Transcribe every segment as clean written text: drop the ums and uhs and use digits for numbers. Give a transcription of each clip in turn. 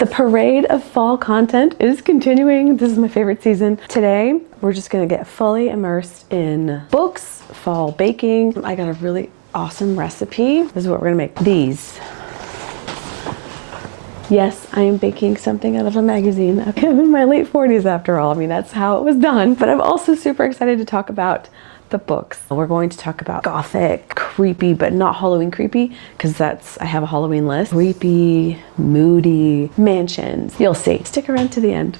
The parade of fall content is continuing. This is my favorite season. Today, we're just gonna get fully immersed in books, fall baking. I got a really awesome recipe. This is what we're gonna make. These. Yes, I am baking something out of a magazine. Okay, I'm in my late 40s after all. I mean, that's how it was done. But I'm also super excited to talk about the books. We're going to talk about gothic, creepy, but not Halloween creepy, because I have a Halloween list. Creepy, moody mansions. You'll see. Stick around to the end.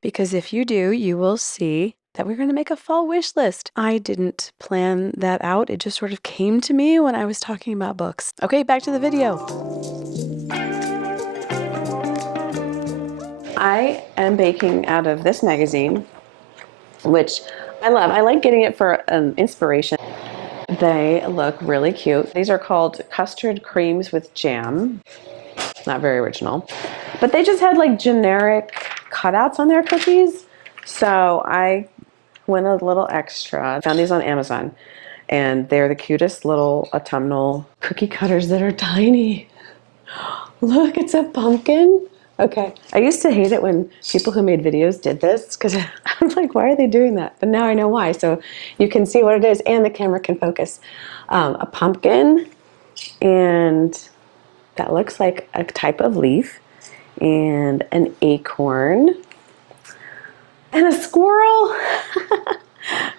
Because if you do, you will see that we're going to make a fall wish list. I didn't plan that out. It just sort of came to me when I was talking about books. Okay, back to the video. I am baking out of this magazine, which I love. I like getting it for inspiration. They look really cute. These are called custard creams with jam. Not very original. But they just had like generic cutouts on their cookies. So I went a little extra. I found these on Amazon. And they're the cutest little autumnal cookie cutters that are tiny. Look, it's a pumpkin. Okay, I used to hate it when people who made videos did this because I'm like, why are they doing that? But now I know why. So you can see what it is and the camera can focus. A pumpkin, and that looks like a type of leaf, and an acorn, and a squirrel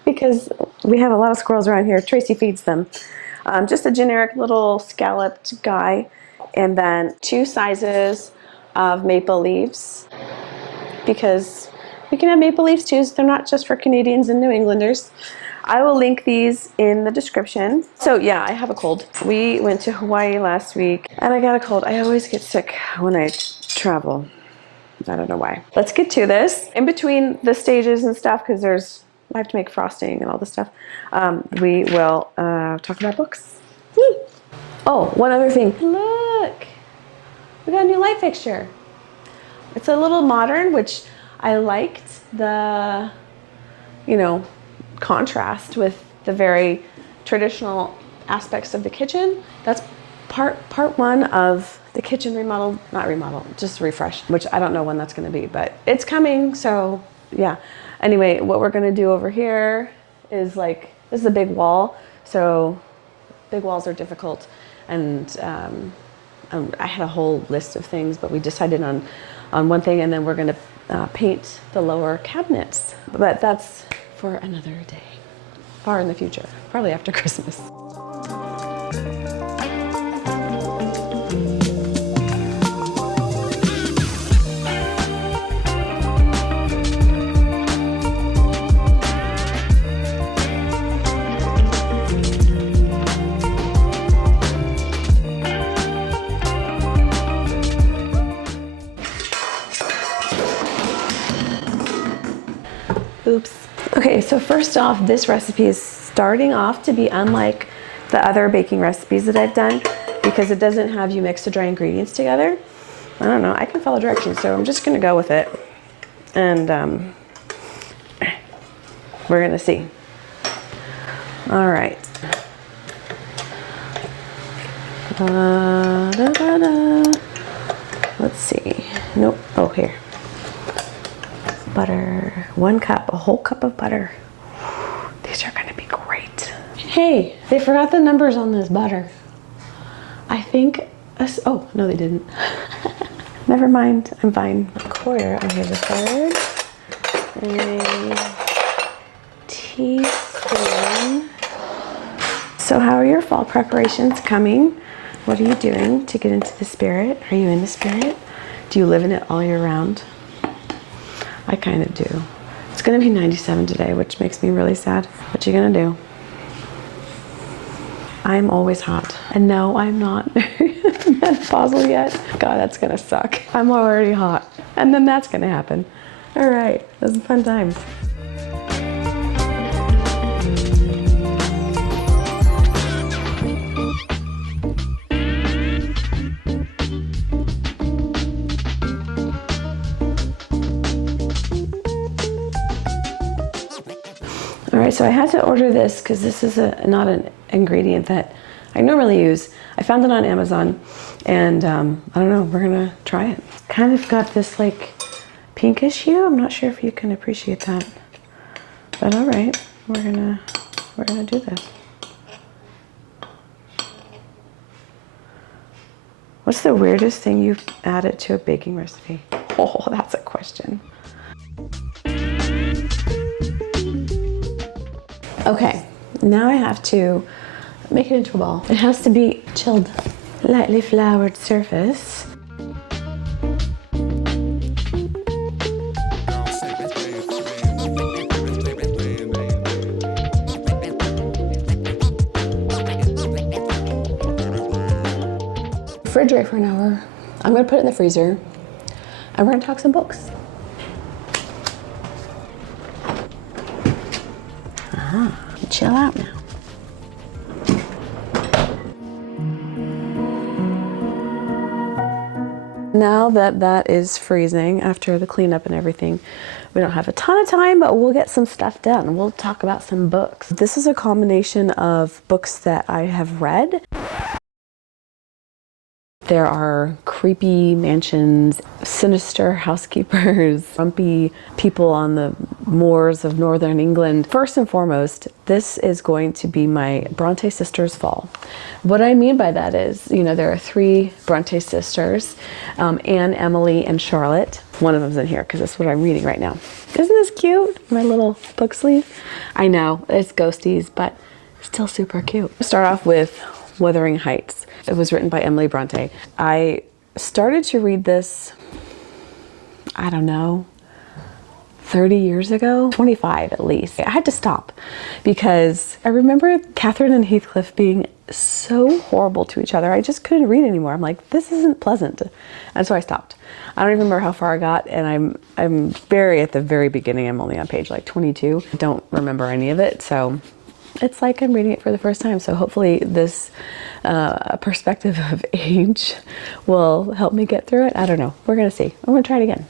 because we have a lot of squirrels around here. Tracy feeds them. Just a generic little scalloped guy, and then 2 sizes of maple leaves, because we can have maple leaves too, so they're not just for Canadians and New Englanders. I will link these in the description. So yeah, I have a cold. We went to Hawaii last week and I got a cold. I always get sick when I travel. I don't know why. Let's get to this. In between the stages and stuff, because I have to make frosting and all this stuff, we will talk about books. Woo. Oh, one other thing. Look! We got a new light fixture. It's a little modern, which I liked the, contrast with the very traditional aspects of the kitchen. That's part 1 of the kitchen just refresh, which I don't know when that's gonna be, but it's coming, so yeah. Anyway, what we're gonna do over here is this is a big wall, so big walls are difficult, and I had a whole list of things, but we decided on one thing, and then we're going to paint the lower cabinets. But that's for another day, far in the future, probably after Christmas. Oops. Okay, so first off, this recipe is starting off to be unlike the other baking recipes that I've done because it doesn't have you mix the dry ingredients together. I don't know, I can follow directions, so I'm just gonna go with it. And we're gonna see. All right. Let's see. Nope, oh, here. Butter, 1 cup, a whole cup of butter. These are gonna be great. Hey, they forgot the numbers on this butter. I think, oh, no they didn't. Never mind, I'm fine. 1/4, and here's 1/3. And a teaspoon. So how are your fall preparations coming? What are you doing to get into the spirit? Are you in the spirit? Do you live in it all year round? I kind of do. It's gonna be 97 today, which makes me really sad. What you gonna do? I'm always hot. And no, I'm not menopausal yet. God, that's gonna suck. I'm already hot. And then that's gonna happen. All right, those are fun times. All right, so I had to order this because this is not an ingredient that I normally use. I found it on Amazon, And I don't know, we're gonna try it. Kind of got this like pinkish hue. I'm not sure if you can appreciate that. But all right, we're gonna do this. What's the weirdest thing you've added to a baking recipe? Oh, that's a question. Okay, now I have to make it into a ball. It has to be chilled, lightly floured surface. Refrigerate for an hour. I'm gonna put it in the freezer and we're gonna talk some books. Chill out now. Now that that is freezing after the cleanup and everything, we don't have a ton of time, but we'll get some stuff done. We'll talk about some books. This is a combination of books that I have read. There are creepy mansions, sinister housekeepers, grumpy people on the moors of northern England. First and foremost, this is going to be my Bronte sisters fall. What I mean by that is, you know, there are 3 Bronte sisters, Anne, Emily, and Charlotte. One of them's in here because that's what I'm reading right now. Isn't this cute? My little book sleeve. I know, it's ghosties, but still super cute. Start off with Wuthering Heights. It was written by Emily Bronte. I started to read this, I don't know, 30 years ago, 25 at least. I had to stop because I remember Catherine and Heathcliff being so horrible to each other. I just couldn't read anymore. I'm like, this isn't pleasant. And so I stopped. I don't even remember how far I got, and I'm very at the very beginning. I'm only on page like 22. I don't remember any of it, so it's like I'm reading it for the first time. So hopefully this perspective of age will help me get through it. I don't know. We're gonna see. I'm gonna try it again.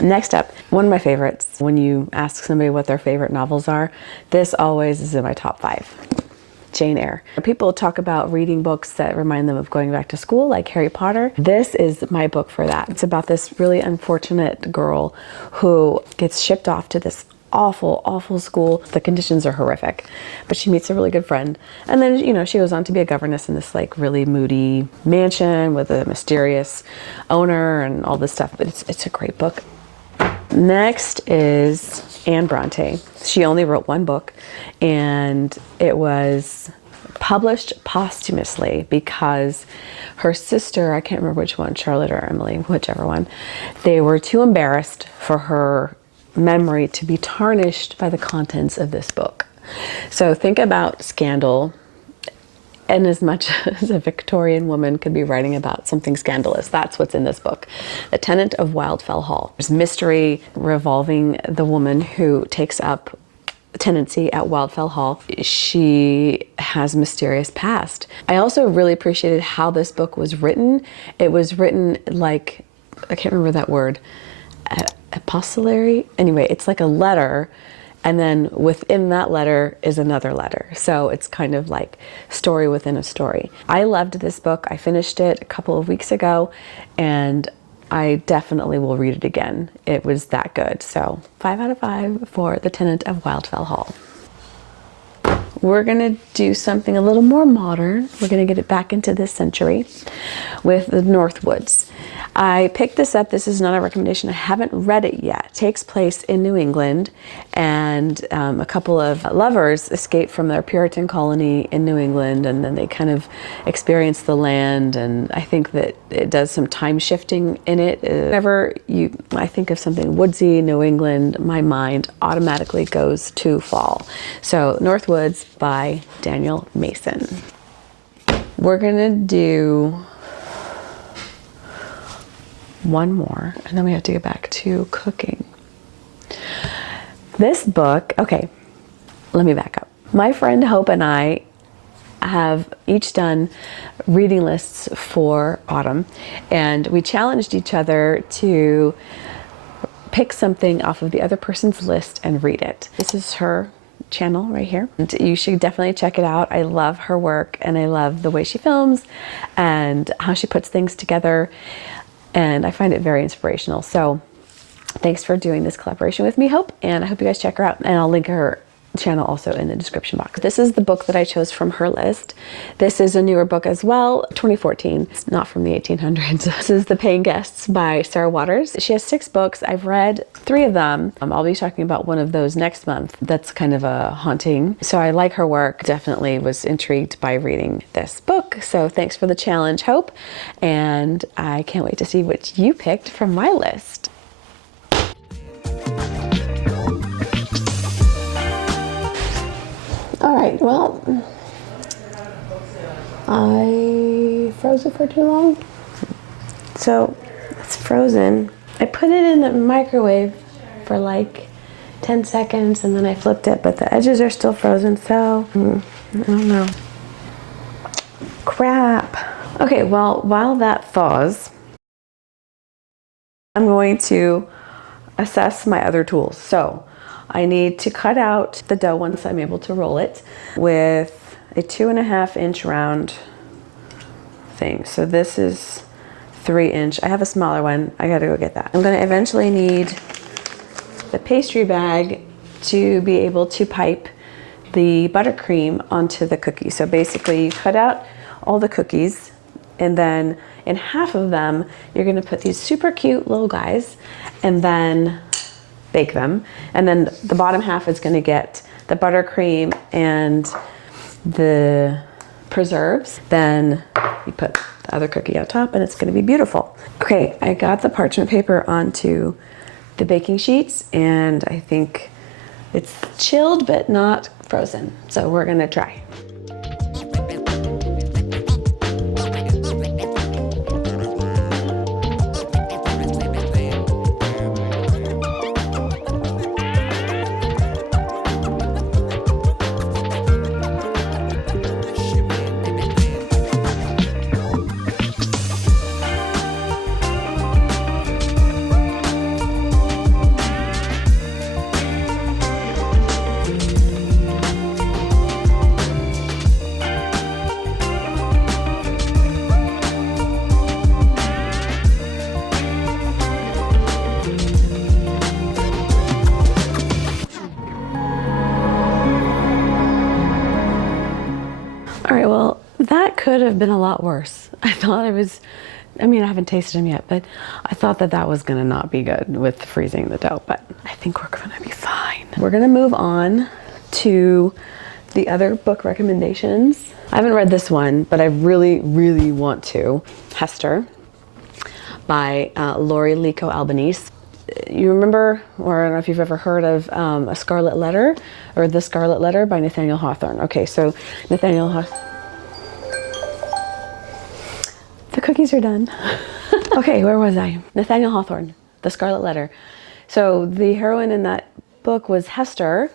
Next up, one of my favorites. When you ask somebody what their favorite novels are, this always is in my top 5. Jane Eyre. People talk about reading books that remind them of going back to school, like Harry Potter. This is my book for that. It's about this really unfortunate girl who gets shipped off to this awful, awful school. The conditions are horrific, but she meets a really good friend. And then, you know, she goes on to be a governess in this like really moody mansion with a mysterious owner and all this stuff. But it's a great book. Next is Anne Bronte. She only wrote one book, and it was published posthumously because her sister, I can't remember which one, Charlotte or Emily, whichever one, they were too embarrassed for her memory to be tarnished by the contents of this book. So think about scandal, and as much as a Victorian woman could be writing about something scandalous, that's what's in this book. The Tenant of Wildfell Hall. There's mystery revolving the woman who takes up tenancy at Wildfell Hall. She has a mysterious past. I also really appreciated how this book was written. It was written like, I can't remember that word, epistolary? Anyway, it's like a letter, and then within that letter is another letter. So it's kind of like story within a story. I loved this book. I finished it a couple of weeks ago, and I definitely will read it again. It was that good. So 5 out of 5 for The Tenant of Wildfell Hall. We're gonna do something a little more modern. We're gonna get it back into this century with The Northwoods. I picked this up. This is not a recommendation. I haven't read it yet. It takes place in New England, and a couple of lovers escape from their Puritan colony in New England, and then they kind of experience the land, and I think that it does some time shifting in it. Whenever I think of something woodsy, New England, my mind automatically goes to fall. So Northwoods by Daniel Mason. We're gonna do one more, and then we have to get back to cooking. This book, okay, let me back up. My friend Hope and I have each done reading lists for autumn, and we challenged each other to pick something off of the other person's list and read it. This is her channel right here. And you should definitely check it out. I love her work and I love the way she films and how she puts things together. And I find it very inspirational. So thanks for doing this collaboration with me, Hope. And I hope you guys check her out. And I'll link her channel also in the description box. This is the book that I chose from her list. This is a newer book as well, 2014. It's not from the 1800s. This is The Paying Guests by Sarah Waters. She has 6 books. I've read 3 of them. I'll be talking about one of those next month. That's kind of a haunting. So I like her work. Definitely was intrigued by reading this book. So thanks for the challenge, Hope. And I can't wait to see what you picked from my list. All right, well, I froze it for too long. So it's frozen. I put it in the microwave for like 10 seconds and then I flipped it, but the edges are still frozen, so I don't know. Crap. Okay, well, while that thaws, I'm going to assess my other tools. So I need to cut out the dough once I'm able to roll it with a 2.5 inch round thing. So this is 3 inch. I have a smaller one. I gotta go get that. I'm gonna eventually need the pastry bag to be able to pipe the buttercream onto the cookie. So basically you cut out all the cookies and then in half of them, you're gonna put these super cute little guys and then bake them. And then the bottom half is gonna get the buttercream and the preserves. Then you put the other cookie on top and it's gonna be beautiful. Okay, I got the parchment paper onto the baking sheets and I think it's chilled but not frozen. So we're gonna try. All right, well, that could have been a lot worse. I thought it was, I mean, I haven't tasted them yet, but I thought that that was gonna not be good with freezing the dough, but I think we're gonna be fine. We're gonna move on to the other book recommendations. I haven't read this one, but I really, really want to. Hester by Lori Lico Albanese. You remember, or I don't know if you've ever heard of A Scarlet Letter or The Scarlet Letter by Nathaniel Hawthorne. Okay, so Nathaniel Hawthorne. The cookies are done. Okay, where was I? Nathaniel Hawthorne, The Scarlet Letter. So the heroine in that book was Hester.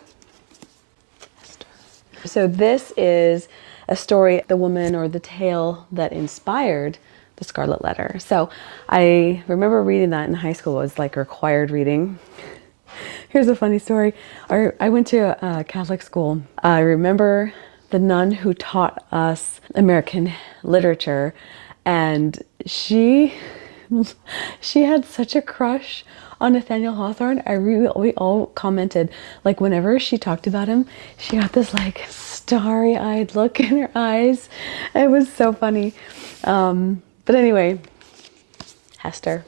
So this is a story, the woman or the tale that inspired The Scarlet Letter. So I remember reading that in high school. It was like required reading. Here's a funny story. I went to a Catholic school. I remember the nun who taught us American literature, and she had such a crush on Nathaniel Hawthorne. We all commented, like whenever she talked about him, she got this like starry-eyed look in her eyes. It was so funny. But anyway, Hester.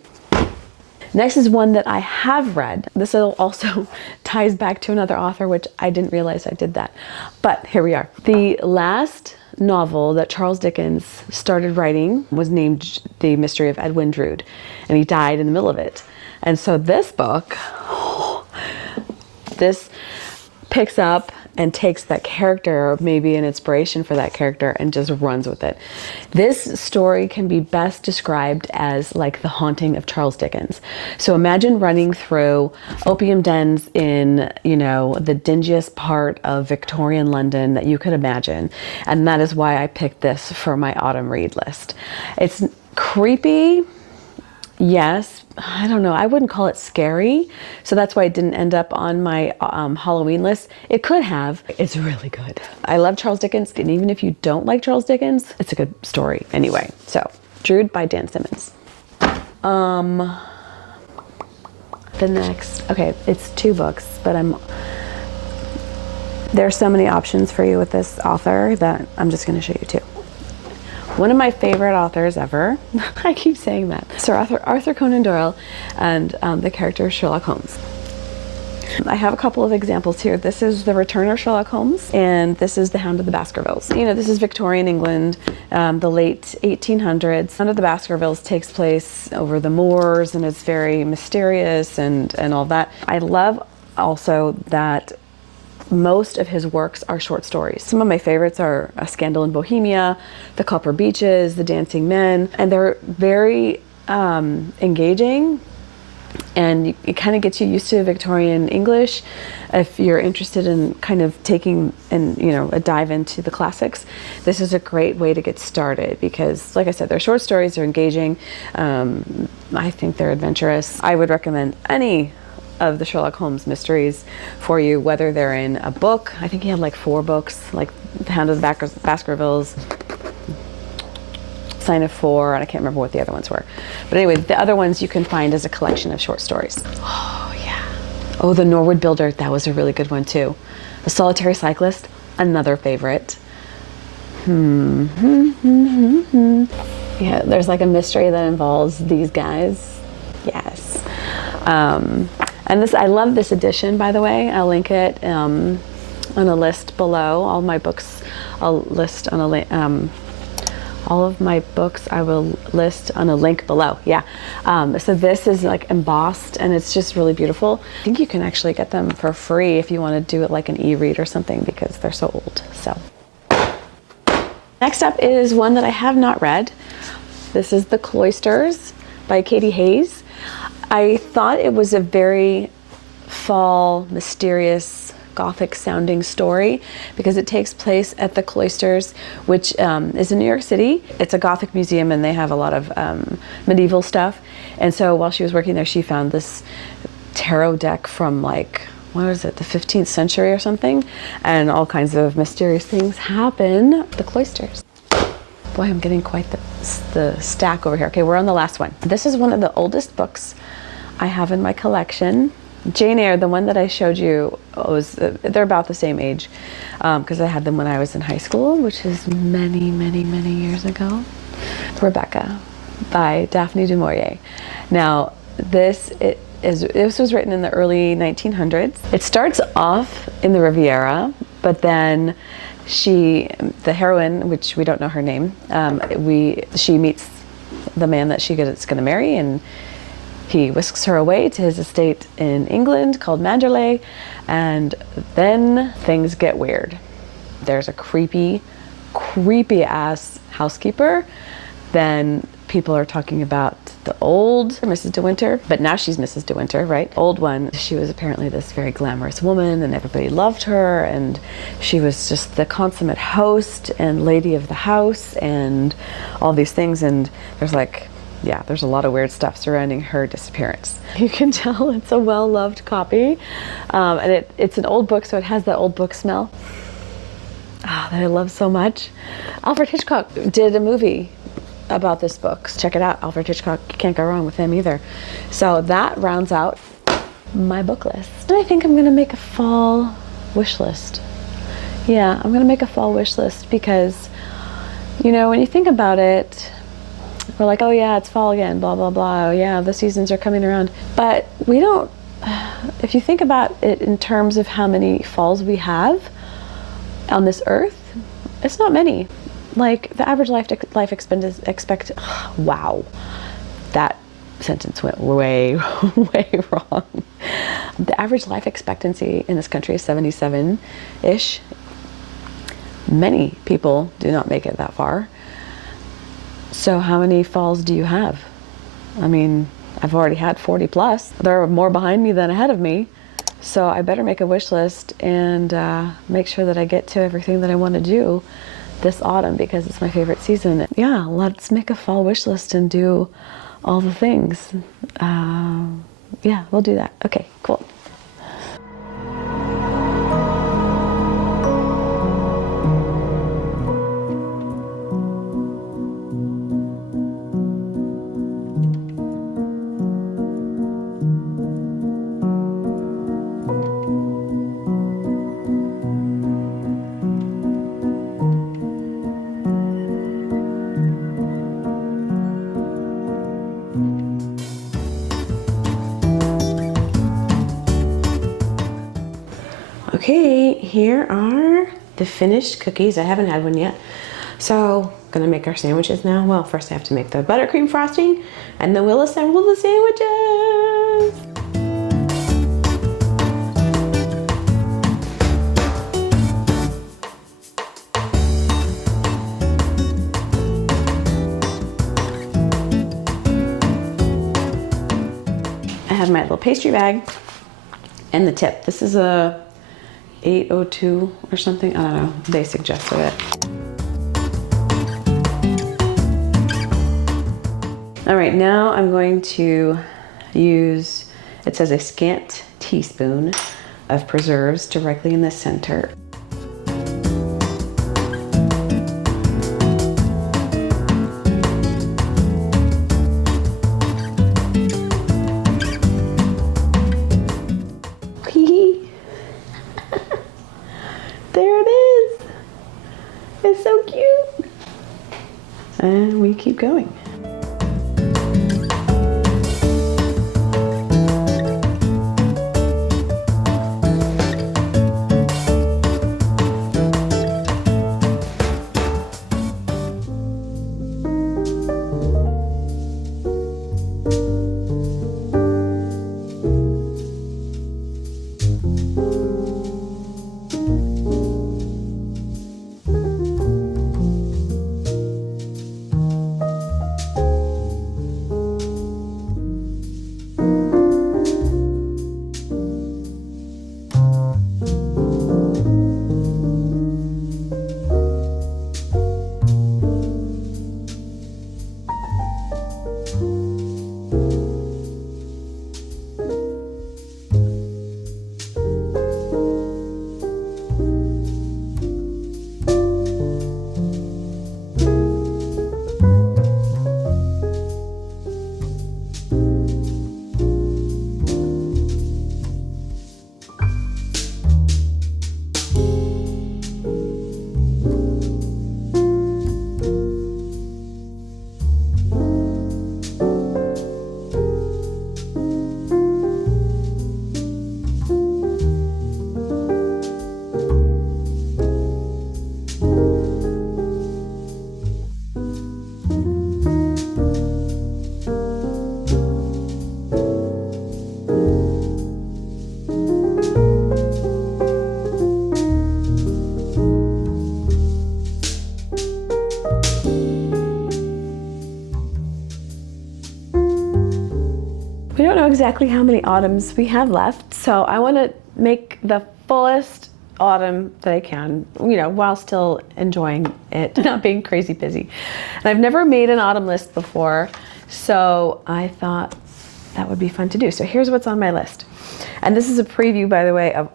Next is one that I have read. This also ties back to another author, which I didn't realize I did that. But here we are. The last novel that Charles Dickens started writing was named The Mystery of Edwin Drood, and he died in the middle of it. And so this book, this picks up and takes that character, or maybe an inspiration for that character, and just runs with it. This story can be best described as like the haunting of Charles Dickens. So imagine running through opium dens in, you know, the dingiest part of Victorian London that you could imagine. And that is why I picked this for my autumn read list. It's creepy. Yes, I don't know. I wouldn't call it scary. So that's why it didn't end up on my Halloween list. It could have. It's really good. I love Charles Dickens. And even if you don't like Charles Dickens, it's a good story anyway. So, Drood by Dan Simmons. The next, okay, it's 2 books, but there's so many options for you with this author that I'm just going to show you 2. One of my favorite authors ever, I keep saying that, Sir Arthur Conan Doyle, and the character Sherlock Holmes. I have a couple of examples here. This is The Return of Sherlock Holmes, and this is The Hound of the Baskervilles. You know, this is Victorian England, the late 1800s. Hound of the Baskervilles takes place over the moors, and it's very mysterious and all that. I love also that most of his works are short stories. Some of my favorites are A Scandal in Bohemia, The Copper Beeches, The Dancing Men, and they're very engaging, and it kind of gets you used to Victorian English. If you're interested in kind of taking a dive into the classics, this is a great way to get started because, like I said, they're short stories, they're engaging. I think they're adventurous. I would recommend any of the Sherlock Holmes mysteries for you, whether they're in a book. I think he had like 4 books, like The Hound of the Baskervilles, Sign of 4, and I can't remember what the other ones were. But anyway, the other ones you can find as a collection of short stories. Oh yeah. Oh, The Norwood Builder, that was a really good one too. The Solitary Cyclist, another favorite. Yeah, there's like a mystery that involves these guys. Yes. And this, I love this edition, by the way. I'll link it on a list below. All my books, I'll list on a all of my books I will list on a link below. Yeah. So this is like embossed, and it's just really beautiful. I think you can actually get them for free if you want to do it like an e-read or something because they're so old. So next up is one that I have not read. This is The Cloisters by Katie Hayes. I thought it was a very fall, mysterious, gothic sounding story because it takes place at the Cloisters, which is in New York City. It's a Gothic museum and they have a lot of medieval stuff. And so while she was working there, she found this tarot deck from like, what is it, the 15th century or something? And all kinds of mysterious things happen at the Cloisters. Boy, I'm getting quite the stack over here. Okay, we're on the last one. This is one of the oldest books I have in my collection. Jane Eyre, the one that I showed you, they're about the same age because I had them when I was in high school, which is many, many, many years ago. Rebecca by Daphne du Maurier. Now, this was written in the early 1900s. It starts off in the Riviera, but then the heroine, which we don't know her name, she meets the man that she's going to marry, and he whisks her away to his estate in England called Manderley, and then things get weird. There's a creepy ass housekeeper. Then people are talking about the old Mrs. De Winter, but now she's Mrs. De Winter, right? Old one, she was apparently this very glamorous woman and everybody loved her, and she was just the consummate host and lady of the house and all these things, and there's a lot of weird stuff surrounding her disappearance. You can tell it's a well-loved copy, and it's an old book, so it has that old book smell that I love so much. Alfred Hitchcock did a movie about this book. Check it out, Alfred Hitchcock. You can't go wrong with him either. So that rounds out my book list. I think I'm gonna make a fall wish list. Yeah, I'm gonna make a fall wish list because, when you think about it, we're like, oh yeah, it's fall again, blah, blah, blah. Oh yeah, the seasons are coming around. But we don't, if you think about it in terms of how many falls we have on this earth, it's not many. Like the average life expectancy, wow, that sentence went way, way wrong. The average life expectancy in this country is 77-ish. Many people do not make it that far. So how many falls do you have? I mean, I've already had 40 plus. There are more behind me than ahead of me. So I better make a wish list and make sure that I get to everything that I want to do this autumn because it's my favorite season. Yeah, let's make a fall wish list and do all the things. Yeah, we'll do that. Okay, cool. Okay, here are the finished cookies. I haven't had one yet. So, gonna make our sandwiches now. Well, first I have to make the buttercream frosting, and then we'll assemble the sandwiches. I have my little pastry bag and the tip. This is a 802 or something, I don't know, they suggested it. All right, now I'm going to use, it says a scant teaspoon of preserves directly in the center. There it is. It's so cute. And we keep going. We don't know exactly how many autumns we have left, so I want to make the fullest autumn that I can, you know, while still enjoying it, not being crazy busy. And I've never made an autumn list before, so I thought that would be fun to do. So here's what's on my list. And this is a preview, by the way, of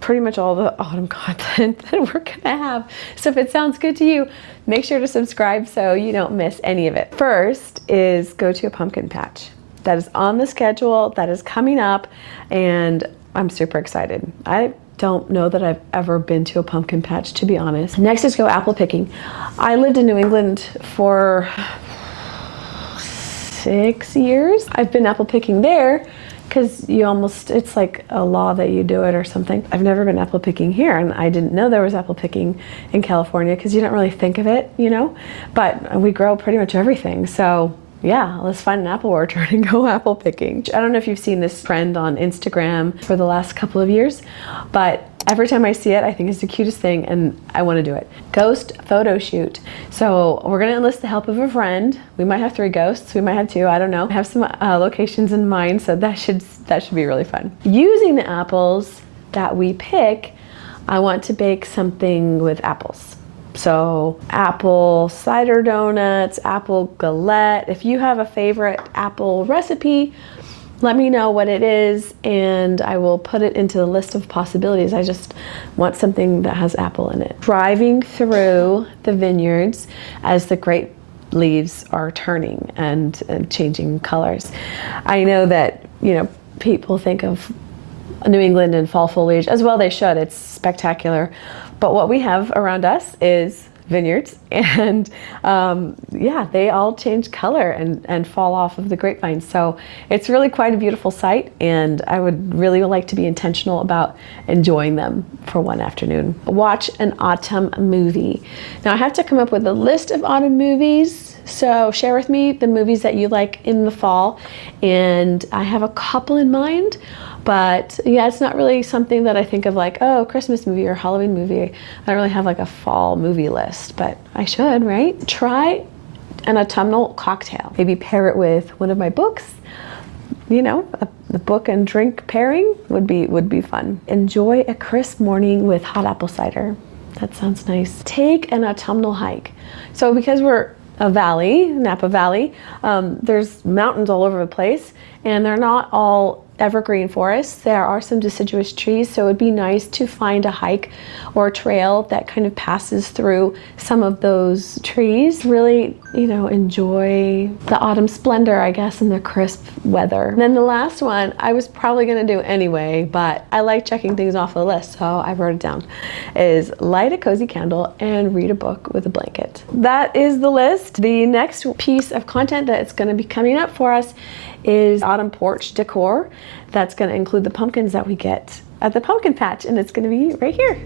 pretty much all the autumn content that we're gonna have. So if it sounds good to you, make sure to subscribe so you don't miss any of it. First is go to a pumpkin patch. That is on the schedule, that is coming up, and I'm super excited. I don't know that I've ever been to a pumpkin patch, to be honest. Next is go apple picking. I lived in New England for 6 years. I've been apple picking there because it's like a law that you do it or something. I've never been apple picking here, and I didn't know there was apple picking in California because you don't really think of it, you know, but we grow pretty much everything. So yeah, let's find an apple orchard and go apple picking. I don't know if you've seen this trend on Instagram for the last couple of years, but every time I see it, I think it's the cutest thing and I want to do it. Ghost photo shoot. So we're going to enlist the help of a friend. We might have 3 ghosts, we might have 2, I don't know. I have some locations in mind, so that should be really fun. Using the apples that we pick, I want to bake something with apples. So apple cider donuts, apple galette. If you have a favorite apple recipe, let me know what it is and I will put it into the list of possibilities. I just want something that has apple in it. Driving through the vineyards as the grape leaves are turning and changing colors. I know that, people think of New England and fall foliage, as well they should. It's spectacular. But what we have around us is vineyards, and they all change color and fall off of the grapevines. So it's really quite a beautiful sight, and I would really like to be intentional about enjoying them for one afternoon. Watch an autumn movie. Now I have to come up with a list of autumn movies, so share with me the movies that you like in the fall, and I have a couple in mind. But yeah, it's not really something that I think of like, oh, Christmas movie or Halloween movie. I don't really have like a fall movie list, but I should, right? Try an autumnal cocktail. Maybe pair it with one of my books. A book and drink pairing would be fun. Enjoy a crisp morning with hot apple cider. That sounds nice. Take an autumnal hike. So because we're a valley, Napa Valley, there's mountains all over the place, and they're not all evergreen forests. There are some deciduous trees, so it'd be nice to find a hike or a trail that kind of passes through some of those trees. Really, enjoy the autumn splendor, I guess, and the crisp weather. And then the last one, I was probably gonna do anyway, but I like checking things off the list, so I wrote it down, is light a cozy candle and read a book with a blanket. That is the list. The next piece of content that's gonna be coming up for us is autumn porch decor. That's going to include the pumpkins that we get at the pumpkin patch, and it's going to be right here.